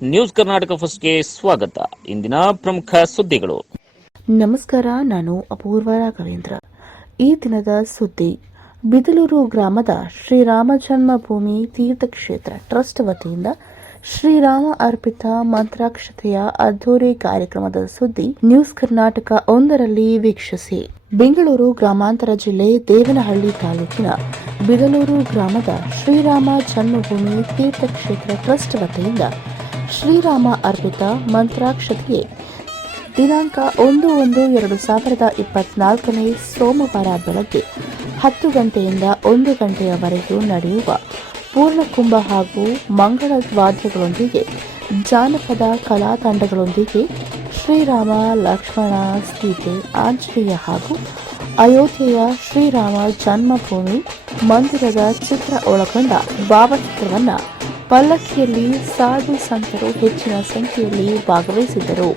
News Karnataka ಫಸ್ಟ್ಗೆ ಸ್ವಾಗತ. ಇಂದಿನ ಪ್ರಮುಖ ಸುದ್ದಿಗಳು. ನಮಸ್ಕಾರ, ನಾನು ಅಪೂರ್ವ ರಾಘವೇಂದ್ರ. ಈ ದಿನದ ಸುದ್ದಿ: ಬಿದಲೂರು ಗ್ರಾಮದ ಶ್ರೀರಾಮ ಜನ್ಮಭೂಮಿ ತೀರ್ಥಕ್ಷೇತ್ರ ಟ್ರಸ್ಟ್ ವತಿಯಿಂದ ಶ್ರೀರಾಮ ಅರ್ಪಿತ ಮಂತ್ರಾಕ್ಷತೆಯ ಅದ್ದೂರಿ ಕಾರ್ಯಕ್ರಮದ ಸುದ್ದಿ ನ್ಯೂಸ್ ಕರ್ನಾಟಕ 1ರಲ್ಲಿ ವೀಕ್ಷಿಸಿ. ಬೆಂಗಳೂರು ಗ್ರಾಮಾಂತರ ಜಿಲ್ಲೆ ದೇವನಹಳ್ಳಿ ತಾಲೂಕಿನ ಬಿದಲೂರು ಗ್ರಾಮದ ಶ್ರೀರಾಮ ಜನ್ಮಭೂಮಿ ತೀರ್ಥಕ್ಷೇತ್ರ ಟ್ರಸ್ಟ್ ವತಿಯಿಂದ ಶ್ರೀರಾಮ ಅರ್ಪಿತ ಮಂತ್ರಾಕ್ಷತೆಗೆ ದಿನಾಂಕ 1/1/2024 ಸೋಮವಾರ ಬೆಳಗ್ಗೆ 10 ಗಂಟೆಯಿಂದ 1 ಗಂಟೆಯವರೆಗೂ ನಡೆಯುವ ಪೂರ್ಣಕುಂಭ ಹಾಗೂ ಮಂಗಳ ವಾದ್ಯಗಳೊಂದಿಗೆ ಜಾನಪದ ಕಲಾ ತಂಡಗಳೊಂದಿಗೆ ಶ್ರೀರಾಮ, ಲಕ್ಷ್ಮಣ, ಸೀತೆ, ಆಂಜನೇಯ ಹಾಗೂ ಅಯೋಧ್ಯೆಯ ಶ್ರೀರಾಮ ಜನ್ಮಭೂಮಿ ಮಂದಿರದ ಚಿತ್ರ ಒಳಗೊಂಡ ಭಾವಚಿತ್ರವನ್ನು ಪಲ್ಲಕ್ಕಿಯಲ್ಲಿ ಸಾಧು ಸಂತರು ಹೆಚ್ಚಿನ ಸಂಖ್ಯೆಯಲ್ಲಿ ಭಾಗವಹಿಸಿದ್ದರು.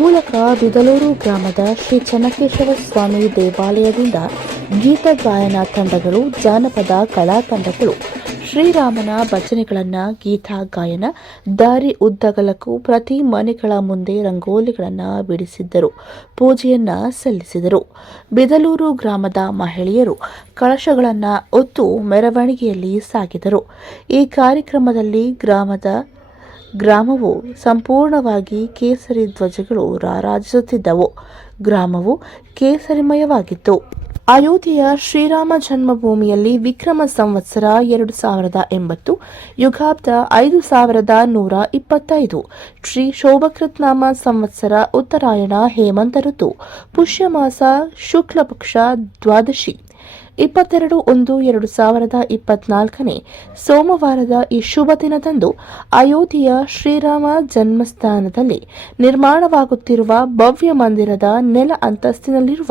ಮೂಲಕ ಬಿದಲೂರು ಗ್ರಾಮದ ಶ್ರೀ ಚೆನ್ನಕೇಶವ ಸ್ವಾಮಿ ದೇವಾಲಯದಿಂದ ಗೀತ ಗಾಯನ ತಂಡಗಳು, ಜಾನಪದ ಕಲಾ ತಂಡಗಳು ಶ್ರೀರಾಮನ ಭಜನೆಗಳನ್ನು ಗೀತ ಗಾಯನ ದಾರಿ ಉದ್ದಗಲಕ್ಕೂ ಪ್ರತಿ ಮನೆಗಳ ಮುಂದೆ ರಂಗೋಲಿಗಳನ್ನು ಬಿಡಿಸಿದ್ದರು, ಪೂಜೆಯನ್ನ ಸಲ್ಲಿಸಿದರು. ಬಿದಲೂರು ಗ್ರಾಮದ ಮಹಿಳೆಯರು ಕಳಶಗಳನ್ನು ಹೊತ್ತು ಮೆರವಣಿಗೆಯಲ್ಲಿ ಸಾಗಿದರು. ಈ ಕಾರ್ಯಕ್ರಮದಲ್ಲಿ ಗ್ರಾಮವು ಸಂಪೂರ್ಣವಾಗಿ ಕೇಸರಿ ಧ್ವಜಗಳು ರಾರಾಜಿಸುತ್ತಿದ್ದವು. ಗ್ರಾಮವು ಕೇಸರಿಮಯವಾಗಿತ್ತು. ಅಯೋಧ್ಯೆಯ ಶ್ರೀರಾಮ ಜನ್ಮಭೂಮಿಯಲ್ಲಿ ವಿಕ್ರಮ ಸಂವತ್ಸರ 2080 ಯುಗಾಬ್ದ 5125 ಶ್ರೀ ಶೋಭಕೃತ್ನಾಮ ಸಂವತ್ಸರ ಉತ್ತರಾಯಣ ಹೇಮಂತ ಋತು ಪುಷ್ಯಮಾಸ ಶುಕ್ಲಪಕ್ಷ ದ್ವಾದಶಿ 22/1/2024 ಸೋಮವಾರದ ಈ ಶುಭ ದಿನದಂದು ಅಯೋಧ್ಯೆಯ ಶ್ರೀರಾಮ ಜನ್ಮಸ್ಥಾನದಲ್ಲಿ ನಿರ್ಮಾಣವಾಗುತ್ತಿರುವ ಭವ್ಯ ಮಂದಿರದ ನೆಲ ಅಂತಸ್ತಿನಲ್ಲಿರುವ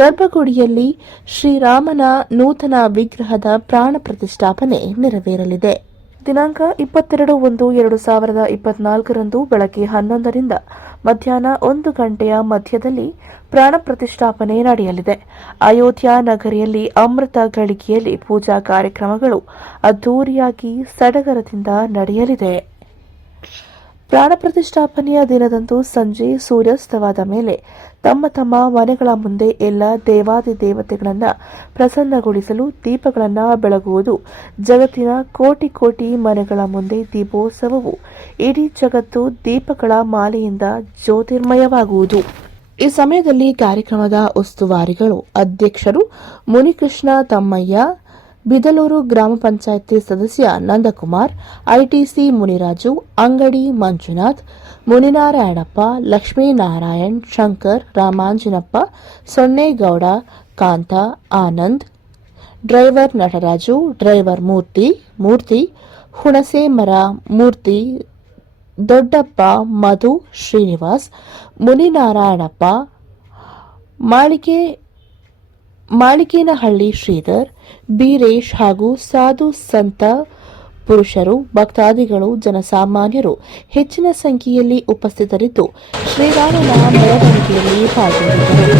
ಗರ್ಭಗುಡಿಯಲ್ಲಿ ಶ್ರೀರಾಮನ ನೂತನ ವಿಗ್ರಹದ ಪ್ರಾಣ ಪ್ರತಿಷ್ಠಾಪನೆ ನೆರವೇರಲಿದೆ. ದಿನಾಂಕ 22/1/2024 ಬೆಳಗ್ಗೆ 11ರಿಂದ ಮಧ್ಯಾಹ್ನ 1 ಗಂಟೆಯ ಮಧ್ಯದಲ್ಲಿ ಪ್ರಾಣ ಪ್ರತಿಷ್ಠಾಪನೆ ನಡೆಯಲಿದೆ. ಅಯೋಧ್ಯ ನಗರಿಯಲ್ಲಿ ಅಮೃತ ಗಳಿಗೆಯಲ್ಲಿ ಪೂಜಾ ಕಾರ್ಯಕ್ರಮಗಳು ಅದ್ದೂರಿಯಾಗಿ ಸಡಗರದಿಂದ ನಡೆಯಲಿದೆ. ಪ್ರಾಣ ಪ್ರತಿಷ್ಠಾಪನೆಯ ದಿನದಂದು ಸಂಜೆ ಸೂರ್ಯಾಸ್ತವಾದ ಮೇಲೆ ತಮ್ಮ ತಮ್ಮ ಮನೆಗಳ ಮುಂದೆ ಎಲ್ಲ ದೇವಾದಿ ದೇವತೆಗಳನ್ನು ಪ್ರಸನ್ನಗೊಳಿಸಲು ದೀಪಗಳನ್ನು ಬೆಳಗುವುದು. ಜಗತ್ತಿನ ಕೋಟಿ ಕೋಟಿ ಮನೆಗಳ ಮುಂದೆ ದೀಪೋತ್ಸವವು ಇಡೀ ಜಗತ್ತು ದೀಪಗಳ ಮಾಲೆಯಿಂದ ಜ್ಯೋತಿರ್ಮಯವಾಗುವುದು. ಈ ಸಮಯದಲ್ಲಿ ಕಾರ್ಯಕ್ರಮದ ಉಸ್ತುವಾರಿಗಳು ಅಧ್ಯಕ್ಷರು ಮುನಿಕೃಷ್ಣ ತಮ್ಮಯ್ಯ, ಬಿದಲೂರು ಗ್ರಾಮ ಪಂಚಾಯಿತಿ ಸದಸ್ಯ ನಂದಕುಮಾರ್, ಐಟಿಸಿ ಮುನಿರಾಜು, ಅಂಗಡಿ ಮಂಜುನಾಥ್, ಮುನಿನಾರಾಯಣಪ್ಪ, ಲಕ್ಷ್ಮೀನಾರಾಯಣ್, ಶಂಕರ್, ರಾಮಾಂಜನಪ್ಪ, ಸೊನ್ನೇಗೌಡ, ಕಾಂತ, ಆನಂದ್, ಡ್ರೈವರ್ ನಟರಾಜು, ಡ್ರೈವರ್ ಮೂರ್ತಿ, ಹುಣಸೇಮರ ಮೂರ್ತಿ, ದೊಡ್ಡಪ್ಪ, ಮಧು, ಶ್ರೀನಿವಾಸ್, ಮುನಿನಾರಾಯಣಪ್ಪ, ಮಾಳಿಗೇನಹಳ್ಳಿ ಶ್ರೀಧರ್, ಬೀರೇಶ್ ಹಾಗೂ ಸಾಧು ಸಂತ ಪುರುಷರು, ಭಕ್ತಾದಿಗಳು, ಜನಸಾಮಾನ್ಯರು ಹೆಚ್ಚಿನ ಸಂಖ್ಯೆಯಲ್ಲಿ ಉಪಸ್ಥಿತರಿದ್ದು ಶ್ರೀರಾಮನ ಮೆರವಣಿಗೆಯಲ್ಲಿ ಪಾಲ್ಗೊಂಡಿದ್ದರು.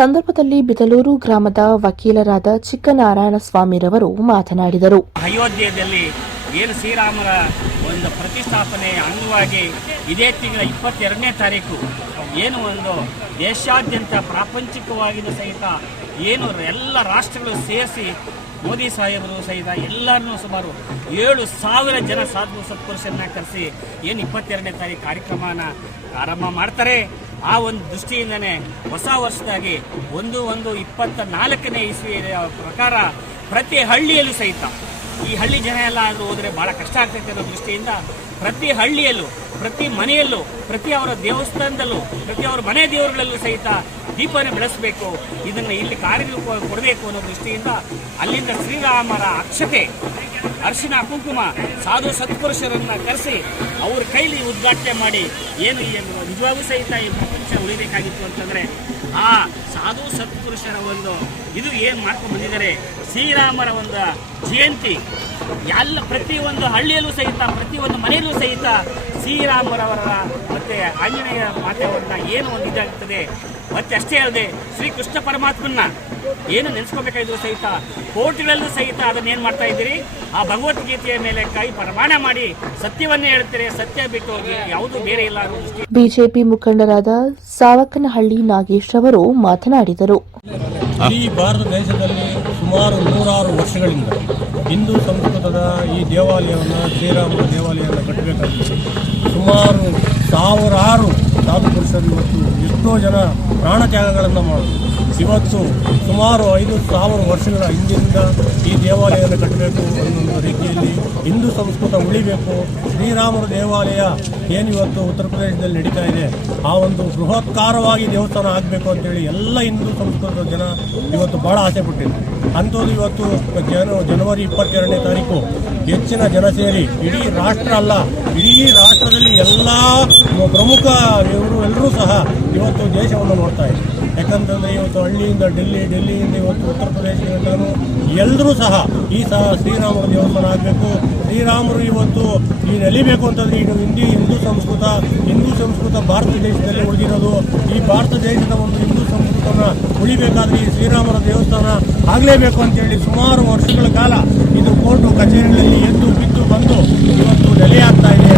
ಸಂದರ್ಭದಲ್ಲಿ ಬಿದಲೂರು ಗ್ರಾಮದ ವಕೀಲರಾದ ಚಿಕ್ಕನಾರಾಯಣ ಸ್ವಾಮಿರವರು ಮಾತನಾಡಿದರು. ಅಯೋಧ್ಯೆಯಲ್ಲಿ ಏನು ಶ್ರೀರಾಮರ ಒಂದು ಪ್ರತಿಷ್ಠಾಪನೆ ಅಂಗವಾಗಿ ಇದೇ ತಿಂಗಳ 22ನೇ ತಾರೀಕು ಏನು ಒಂದು ದೇಶಾದ್ಯಂತ ಪ್ರಾಪಂಚಿಕವಾಗಿಯೂ ಸಹಿತ ಏನು ಎಲ್ಲ ರಾಷ್ಟ್ರಗಳು ಸೇರಿಸಿ ಮೋದಿ ಸಾಹೇಬರು ಸಹಿತ ಎಲ್ಲರನ್ನೂ ಸುಮಾರು 7,000 ಜನ ಸಾಧು ಸತ್ಪುರುಷರನ್ನ ಕರೆಸಿ ಏನು 22ನೇ ತಾರೀಕು ಕಾರ್ಯಕ್ರಮನ ಆರಂಭ ಮಾಡ್ತಾರೆ. ಆ ಒಂದು ದೃಷ್ಟಿಯಿಂದನೇ ಹೊಸ ವರ್ಷದಾಗಿ 1/1/24ನೇ ಇಸ್ವಿ ಪ್ರಕಾರ ಪ್ರತಿ ಹಳ್ಳಿಯಲ್ಲೂ ಸಹಿತ ಈ ಹಳ್ಳಿ ಜನ ಎಲ್ಲ ಆದರೂ ಹೋದರೆ ಭಾಳ ಕಷ್ಟ ಆಗ್ತೈತೆ ಅನ್ನೋ ದೃಷ್ಟಿಯಿಂದ ಪ್ರತಿ ಹಳ್ಳಿಯಲ್ಲೂ ಪ್ರತಿ ಮನೆಯಲ್ಲೂ ಪ್ರತಿ ಅವರ ದೇವಸ್ಥಾನದಲ್ಲೂ ಪ್ರತಿ ಅವರ ಮನೆ ದೇವರುಗಳಲ್ಲೂ ಸಹಿತ ದೀಪವನ್ನು ಬೆಳೆಸಬೇಕು, ಇದನ್ನು ಇಲ್ಲಿ ಕಾರ್ಯರೂಪ ಕೊಡಬೇಕು ಅನ್ನೋ ದೃಷ್ಟಿಯಿಂದ ಅಲ್ಲಿಂದ ಶ್ರೀರಾಮರ ಅಕ್ಷತೆ ಅರಿಶಿನ ಕುಂಕುಮ ಸಾಧು ಸತ್ಪುರುಷರನ್ನು ಕರೆಸಿ ಅವ್ರ ಕೈಲಿ ಉದ್ಘಾಟನೆ ಮಾಡಿ ಏನು ನಿಜವಾಗೂ ಸಹಿತ ಈ ಪ್ರಪಂಚ ಉಳಿಬೇಕಾಗಿತ್ತು ಅಂತಂದರೆ ಆ ಸಾಧು ಸತ್ಪುರುಷರ ಒಂದು ಇದು ಏನು ಮಾಡ್ಕೊಂಡು ಬಂದಿದ್ದಾರೆ ಶ್ರೀರಾಮರ ಒಂದು ಜಯಂತಿ ಎಲ್ಲ ಪ್ರತಿಯೊಂದು ಹಳ್ಳಿಯಲ್ಲೂ ಸಹಿತ ಪ್ರತಿಯೊಂದು ಮನೆಯಲ್ಲೂ ಸಹಿತ ಶ್ರೀರಾಮರವರ ಮತ್ತೆ ಆಂಜನೇಯ ಮಾತೆಯವರನ್ನ ಏನು ಒಂದು ಇದಾಗ್ತದೆ. ಮತ್ತೆ ಅಷ್ಟೇ ಅಲ್ಲದೆ ಶ್ರೀಕೃಷ್ಣ ಪರಮಾತ್ಮನ್ನ ಏನು ನೆನೆಸ್ಕೋಬೇಕಾದ್ರು ಸಹಿತ ಕೋಟಿಗಳಲ್ಲೂ ಸಹಿತ ಅದನ್ನೇನು ಮಾಡ್ತಾ ಇದ್ದೀರಿ ಆ ಭಗವದ್ಗೀತೆಯ ಮೇಲೆ ಕೈ ಪ್ರಮಾಣ ಮಾಡಿ ಸತ್ಯವನ್ನೇ ಹೇಳ್ತಾರೆ, ಸತ್ಯ ಬಿಟ್ಟು ಹೋಗಿ ಯಾವುದೂ ಬೇರೆ ಇಲ್ಲ ಅನ್ನೋ ಬಿಜೆಪಿ ಮುಖಂಡರಾದ ಸಾವಕನಹಳ್ಳಿ ನಾಗೇಶ್ ಅವರು ಮಾತನಾಡಿದರು. ಈ ಭಾರತ ದೇಶದಲ್ಲಿ ಸುಮಾರು 106 ವರ್ಷಗಳಿಂದ ಹಿಂದೂ ಸಂಸ್ಕೃತದ ಈ ದೇವಾಲಯವನ್ನು ಶ್ರೀರಾಮನ ದೇವಾಲಯವನ್ನು ಕಟ್ಟಬೇಕಾಗಿದೆ. ಸುಮಾರು 1000 ಸಾಧು ಪುರುಷರು ಇವತ್ತು ಎಷ್ಟೋ ಜನ ಪ್ರಾಣತ್ಯಾಗಗಳನ್ನು ಮಾಡೋದು. ಇವತ್ತು ಸುಮಾರು 5,000 ವರ್ಷಗಳ ಹಿಂದಿನಿಂದ ಈ ದೇವಾಲಯವನ್ನು ಕಟ್ಟಬೇಕು ಅನ್ನೋ ರೀತಿಯಲ್ಲಿ ಹಿಂದೂ ಸಂಸ್ಕೃತ ಉಳಿಬೇಕು. ಶ್ರೀರಾಮರ ದೇವಾಲಯ ಏನಿವತ್ತು ಉತ್ತರ ಪ್ರದೇಶದಲ್ಲಿ ನಡೀತಾ ಇದೆ ಆ ಒಂದು ಬೃಹತ್ಕಾರವಾಗಿ ದೇವಸ್ಥಾನ ಆಗಬೇಕು ಅಂತೇಳಿ ಎಲ್ಲ ಹಿಂದೂ ಸಂಸ್ಕೃತದ ಜನ ಇವತ್ತು ಭಾಳ ಆಸೆ ಪಟ್ಟಿದ್ದಾರೆ. ಅಂಥದ್ದು ಇವತ್ತು ಜನವರಿ 22ನೇ ತಾರೀಕು ಹೆಚ್ಚಿನ ಜನ ಸೇರಿ ಇಡೀ ರಾಷ್ಟ್ರ ಅಲ್ಲ ಇಡೀ ರಾಷ್ಟ್ರದಲ್ಲಿ ಎಲ್ಲ ಪ್ರಮುಖ ಎಲ್ಲರೂ ಸಹ ಇವತ್ತು ದೇಶವನ್ನು ನೋಡ್ತಾ ಇದೆ. ಯಾಕಂತಂದರೆ ಇವತ್ತು ಹಳ್ಳಿಯಿಂದ ಡೆಲ್ಲಿಯಿಂದ ಇವತ್ತು ಉತ್ತರ ಪ್ರದೇಶದಿಂದಲೂ ಎಲ್ಲರೂ ಸಹ ಈ ಶ್ರೀರಾಮರ ದೇವಸ್ಥಾನ ಆಗಬೇಕು. ಶ್ರೀರಾಮರು ಇವತ್ತು ಈ ನೆಲಿಬೇಕು ಅಂತಂದರೆ ಇದು ಹಿಂದೂ ಸಂಸ್ಕೃತ ಭಾರತ ದೇಶದಲ್ಲಿ ಉಳಿದಿರೋದು. ಈ ಭಾರತ ದೇಶದ ಒಂದು ಹಿಂದೂ ಸಂಸ್ಕೃತನ ಉಳಿಬೇಕಾದ್ರೆ ಈ ಶ್ರೀರಾಮರ ದೇವಸ್ಥಾನ ಆಗಲೇಬೇಕು ಅಂತೇಳಿ ಸುಮಾರು ವರ್ಷಗಳ ಕಾಲ ಇದು ಕೋರ್ಟು ಕಚೇರಿಗಳಲ್ಲಿ ಎದ್ದು ಬಿದ್ದು ಬಂದು ಇವತ್ತು ನೆಲೆಯಾಗ್ತಾ ಇದೆ.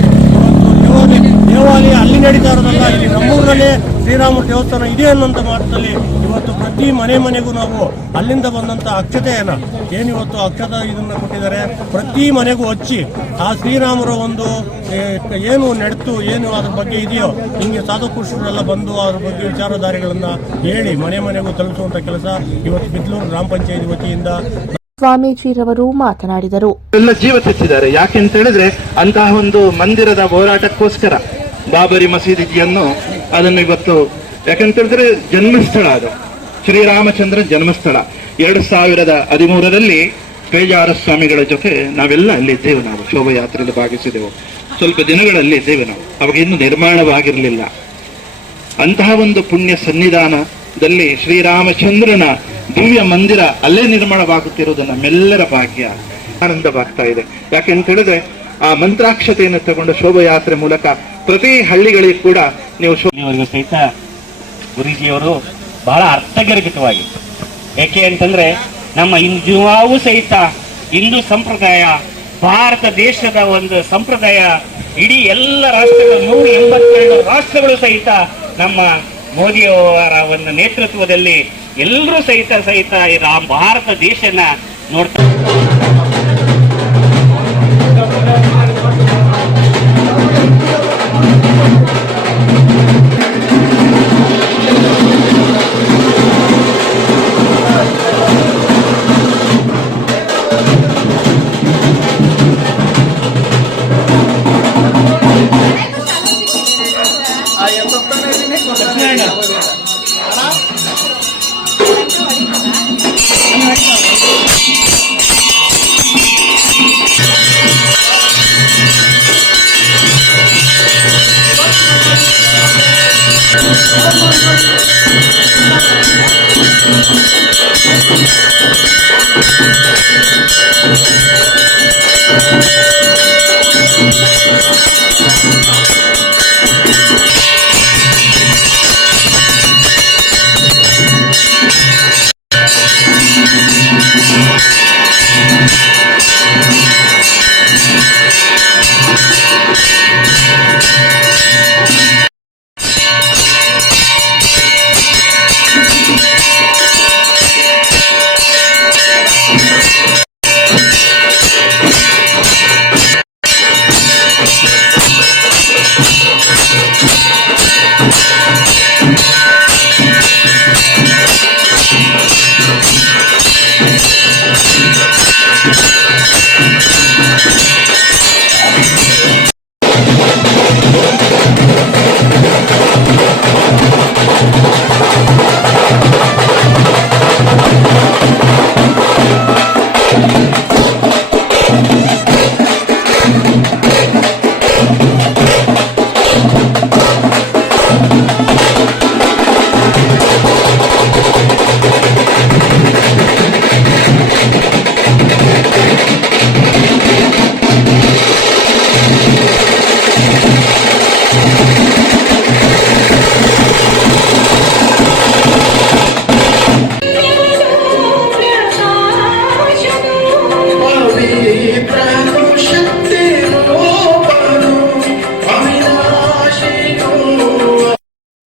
ಇವತ್ತು ದೇವಾಲಯ ಅಲ್ಲಿ ನಡೀತಾ ಇರೋದಲ್ಲ, ಇಲ್ಲಿ ನಮ್ಮೂರಲ್ಲೇ ಶ್ರೀರಾಮರ ದೇವಸ್ಥಾನ ಇದೆ ಅನ್ನೋಂಥ ಮಾತಲ್ಲಿ ಇವತ್ತು ಪ್ರತಿ ಮನೆಗೂ ನಾವು ಅಲ್ಲಿಂದ ಬಂದಂಥ ಅಕ್ಷತೆಯನ್ನು ಏನಿವತ್ತು ಅಕ್ಷತ ಇದನ್ನು ಕೊಟ್ಟಿದ್ದಾರೆ ಪ್ರತಿ ಮನೆಗೂ ಹಚ್ಚಿ ಆ ಶ್ರೀರಾಮರ ಒಂದು ಏನು ನಡೆತು ಏನು ಅದ್ರ ಬಗ್ಗೆ ಇದೆಯೋ ಹಿಂಗೆ ಸಾಧು ಪುರುಷರೆಲ್ಲ ಬಂದು ಅದ್ರ ಬಗ್ಗೆ ವಿಚಾರಧಾರೆಗಳನ್ನು ಹೇಳಿ ಮನೆಗೂ ತಲುಪಿಸುವಂಥ ಕೆಲಸ ಇವತ್ತು ಬಿದಲೂರು ಗ್ರಾಮ ಪಂಚಾಯತ್ ವತಿಯಿಂದ ಸ್ವಾಮೀಜಿರವರು ಮಾತನಾಡಿದರು. ಎಲ್ಲ ಜೀವ ತೆತ್ತಿದ್ದಾರೆ. ಯಾಕೆ ಅಂತ ಹೇಳಿದ್ರೆ ಅಂತಹ ಒಂದು ಮಂದಿರದ ಹೋರಾಟಕ್ಕೋಸ್ಕರ ಬಾಬರಿ ಮಸೀದಿಯನ್ನು ಅದನ್ನು ಇವತ್ತು ಯಾಕಂತ ಹೇಳಿದ್ರೆ ಜನ್ಮಸ್ಥಳ ಅದು ಶ್ರೀರಾಮಚಂದ್ರ ಜನ್ಮಸ್ಥಳ. 2013ರಲ್ಲಿ ಪೇಜಾರ ಸ್ವಾಮಿಗಳ ಜೊತೆ ನಾವೆಲ್ಲ ಅಲ್ಲಿ ಇದ್ದೇವೆ. ನಾವು ಶೋಭಾಯಾತ್ರೆಯಲ್ಲಿ ಭಾಗಿಸಿದೆವು. ಸ್ವಲ್ಪ ದಿನಗಳಲ್ಲಿ ಇದ್ದೇವೆ ನಾವು. ಅವಾಗ ಇನ್ನೂ ನಿರ್ಮಾಣವಾಗಿರಲಿಲ್ಲ. ಅಂತಹ ಒಂದು ಪುಣ್ಯ ಸನ್ನಿಧಾನದಲ್ಲಿ ಶ್ರೀರಾಮಚಂದ್ರನ ದಿವ್ಯ ಮಂದಿರ ಅಲ್ಲೇ ನಿರ್ಮಾಣವಾಗುತ್ತಿರುವುದು ನಮ್ಮೆಲ್ಲರ ಭಾಗ್ಯ, ಆನಂದವಾಗ್ತಾ ಇದೆ. ಯಾಕೆಂತ ಹೇಳಿದ್ರೆ ಆ ಮಂತ್ರಾಕ್ಷತೆಯನ್ನು ತಗೊಂಡು ಶೋಭಾಯಾತ್ರೆ ಮೂಲಕ ಪ್ರತಿ ಹಳ್ಳಿಗಳಿಗೆ ಕೂಡ ನೀವು ಸಹಿತ ಗುರೂಜಿಯವರು ಬಹಳ ಅರ್ಥಗರ್ಭಿತವಾಗಿ, ಯಾಕೆ ಅಂತಂದ್ರೆ ನಮ್ಮ ನಿಜವಾಗೂ ಸಹಿತ ಹಿಂದೂ ಸಂಪ್ರದಾಯ ಭಾರತ ದೇಶದ ಒಂದು ಸಂಪ್ರದಾಯ ಇಡೀ ಎಲ್ಲ ರಾಷ್ಟ್ರಗಳು 182 ರಾಷ್ಟ್ರಗಳು ಸಹಿತ ನಮ್ಮ ಮೋದಿಯವರ ಒಂದು ನೇತೃತ್ವದಲ್ಲಿ ಎಲ್ಲರೂ ಸಹಿತ ಈ ಭಾರತ ದೇಶನ ನೋಡ್ತಾ